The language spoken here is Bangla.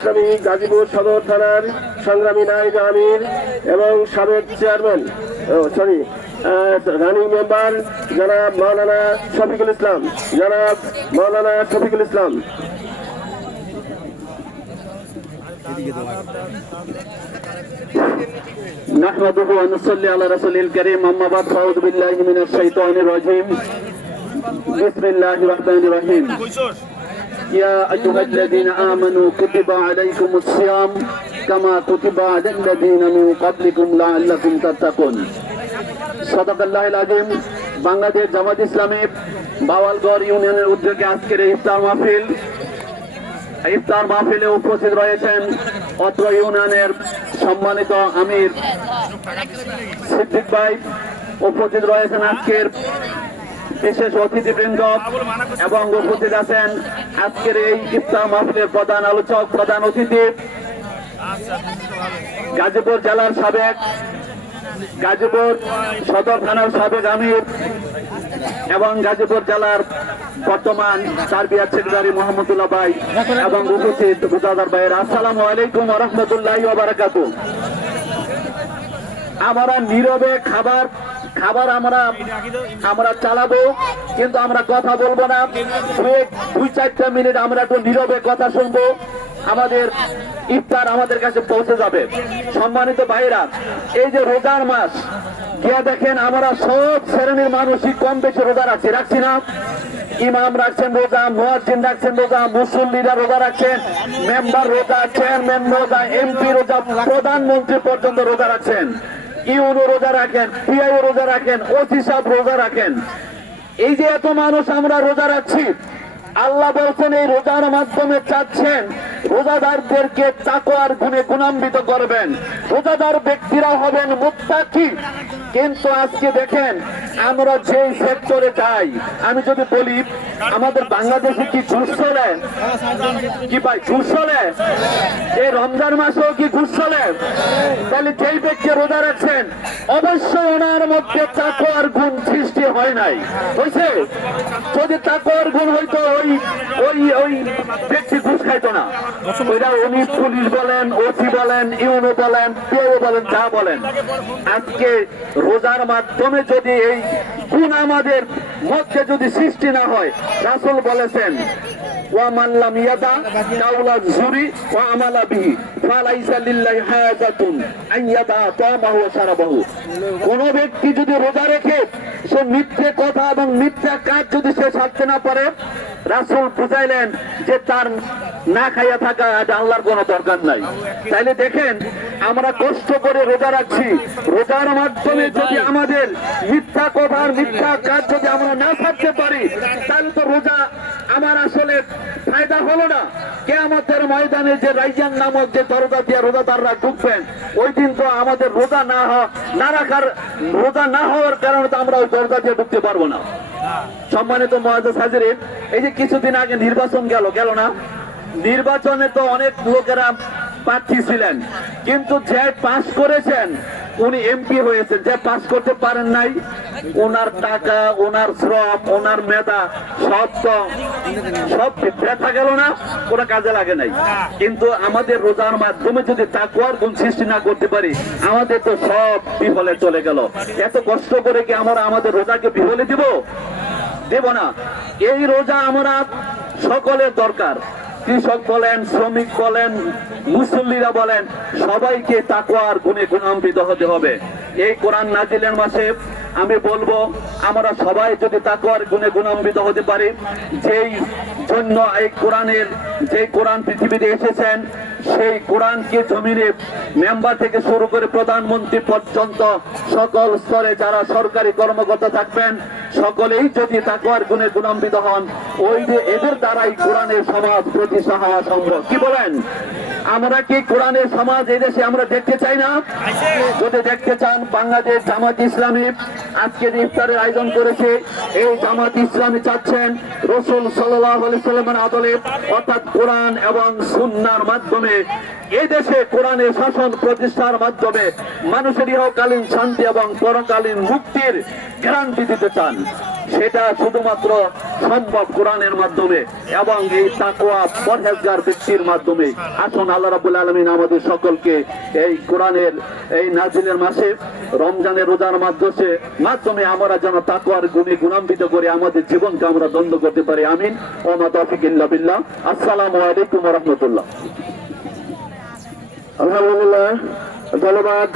গাজীপুর সদর থানার সংগ্রামী নায়েব আমির এবং সাবেক চেয়ারম্যান রানিং মেম্বার জনাব মাওলানা শফিকুল ইসলাম نحمده ونصلي على رسوله الكريم أما بعد فأعوذ بالله من الشيطان الرجيم بسم الله الرحمن الرحيم يا أيها الذين آمنوا كتب عليكم الصيام كما كتب على الذين من قبلكم لعلكم تتقون صدق الله العظيم বাংলাদেশ জামাত ইসলামী বাওয়ালগড় ইউনিয়নের উদ্যোগে আজকের ইফতার মাহফিলে উপস্থিত রয়েছেন অত্র ইউনিয়নের সম্মানিত আমির সিদ্দিক ভাই, উপস্থিত রয়েছেন আজকের বিশেষ অতিথিবৃন্দ এবং উপস্থিত আছেন আজকের এই ইফতার মাহফিলের প্রধান আলোচক, প্রধান অতিথি গাজীপুর জেলার সাবেক গাজীপুর সদর থানার সাবেক আমির এবং গাজীপুর জেলার বর্তমান তারবিয়াত সেক্রেটারি মোহাম্মদুল্লাহ ভাই এবং উপস্থিত বুজাদার ভাইয়ের আসসালামু আলাইকুম ওয়া রাহমাতুল্লাহি ওয়া বারাকাতুহু। আমরা নীরবে খাবার আমরা চালাবো, কিন্তু আমরা কথা বলবো না। 2-4 মিনিট আমরা একটু নীরবে কথা শুনবো, আমাদের ইফতার আমাদের কাছে পৌঁছে যাবে। সম্মানিত ভাইরা, এই যে রোজার মাস গিয়ে দেখেন আমরা সব শ্রেণীর মানুষই কম বেশি রোজা রাখছি না? ইমাম রাখছেন রোজা, মুয়াজ্জিন রাখছেন রোজা, মুসল্লিরা রোজা রাখছেন, মেম্বার রোজা, চেয়ারম্যান রোজা, এমপি রোজা, প্রধানমন্ত্রী পর্যন্ত রোজা রাখছেন, ইউনো রোজা রাখেন, পিআইও রোজা রাখেন, ওসি সাহেব রোজা রাখেন। এই যে এত মানুষ আমরা রোজা রাখছি, আল্লাহ বলছেন এই রোজার মাধ্যমে চাচ্ছেন রোজাদারদেরকে তাকওয়ার গুণে গুণান্বিত করবেন, রোজাদার ব্যক্তিরা হবেন মুত্তাকি। কিন্তু আজকে দেখেন আমরা যে সেক্টরে যাই, আমি যদি বলি আমাদের বাংলাদেশে কি ঘুষ চলে? কি ভাই ঘুষ চলে? এই রমজান মাসেও কি ঘুষ চলে? তাহলে যেই ব্যক্তি রোজা রাখছেন অবশ্যই ওনার মধ্যে তাকওয়ার গুণ সৃষ্টি হয় নাই, হয়েছে? যদি তাকওয়ার গুণ হইতো ওই ব্যক্তি ঘুষ খাইতো না। ওইটা উনি পুলিশ বলেন, ওসি বলেন, ইউনো বলেন, পিও বলেন, যা বলেন। আজকে রোজার মাধ্যমে যদি এই গুণ আমাদের মধ্যে যদি সৃষ্টি না হয়, রাসূল বলেছেন ওয়ামান লাম ইয়াদা কাওলা যুরি ওয়া আমালা বিহি ফালাইসা লিল্লাহি হাজাতুন আন ইয়াদা তামাহু ওয়া শারাবাহু। কোন ব্যক্তি যদি রোজা রেখে সে মিথ্যে কথা এবং মিথ্যা কাজ যদি সে ছাড়তে না পারে, রাসূল বুঝাইলেন যে তার না খাইয়া থাকা আল্লাহর কোনো দরকার নাই। তাইলে দেখেন আমরা কষ্ট করে রোজা রাখছি, রোজার মাধ্যমে যদি আমাদের মিথ্যা কথা মিথ্যা কাজ যদি আমরা না ছাড়তে পারি, তাহলে তো রোজা আমার আসলে ফায়দা হলো না। কিয়ামতের ময়দানে যে রাইয়ান নামক যে দরজা দিয়ে রোজাদাররা ঢুকবেন, ওই দিন তো আমাদের রোজা না হওয়ার কারণে তো আমরা ওই দরজা দিয়ে ঢুকতে পারবো না। সম্মানিত মুআজ্জাজ হাজিরিন, এই যে কিছুদিন আগে নির্বাচন গেল না, নির্বাচনে তো অনেক লোকেরা প্রার্থী ছিলেন, কিন্তু যে পাস করেছেন উনি এমপি হয়েছেন, যে পাস করতে পারেন নাই ওনার টাকা, ওনার শ্রম, ওনার মেধা সব ব্যথা গেল না, কোনো কাজে লাগে নাই। কিন্তু আমাদের রোজার মাধ্যমে যদি তাকওয়ার গুণ সৃষ্টি না করতে পারি, আমাদের তো সব বিফলে চলে গেল। এত কষ্ট করে কি আমরা আমাদের রোজাকে বিফলে দেব না? এই রোজা আমরা সকলের দরকার। কৃষক বলেন, শ্রমিক বলেন, মুসল্লিরা বলেন, সবাইকে তাকওয়ার গুণে গুণান্বিত হতে হবে। এই কোরআন নাজিলের মাসে আমি বলবো আমরা সবাই যদি তাকওয়ার গুণে গুণান্বিত হতে পারি, যেই জন্য এই কোরআন পৃথিবীতে এসেছেন, সেই কোরআনকে জমিনে মেম্বার থেকে শুরু করে প্রধানমন্ত্রী পর্যন্ত সকল স্তরে যারা সরকারি কর্মকর্তা থাকবেন, সকলেই যদি তাকওয়ার গুণে গুণান্বিত হন, ওই যে এদের দ্বারাই কোরআনের সমাজ প্রতিষ্ঠা হওয়া সম্ভব। কি বলেন? আমরা কি কোরআনের সমাজ এই দেশে আমরা দেখতে চাই না? যদি দেখতে চান, বাংলাদেশ জামাত ইসলামী আজকে যে ইফতারের আয়োজন করেছে, এই জামাত ইসলামী চাচ্ছেন রাসূল সাল্লাল্লাহু আলাইহি সাল্লামের আদলে অর্থাৎ কোরআন এবং সুন্নাহর মাধ্যমে এই দেশে কোরআনের শাসন প্রতিষ্ঠার মাধ্যমে মানুষের ইহকালীন শান্তি এবং পরকালীন মুক্তির গ্যারান্টি দিতে চান। সেটা শুধুমাত্র সম্ভব কোরআনের মাধ্যমে এবং এই তাকওয়া পরহেজগার ব্যক্তির মাধ্যমে। আসুন আল্লাহ রাব্বুল আলামিন আমাদের সকলকে এই কোরআনের এই নাজিলের মাসে রমজানের রোজার মাধ্যমে আমরা যেন তাকওয়ার গুণে গুণান্বিত করে আমাদের জীবনকে আমরা দ্বন্দ্ব করতে পারি। আমিন। ওয়া মা তাওফিক ইল্লা বিল্লাহ। আসসালামু আলাইকুম ওয়া রাহমাতুল্লাহ। আলহামদুলিল্লাহ, ধন্যবাদ।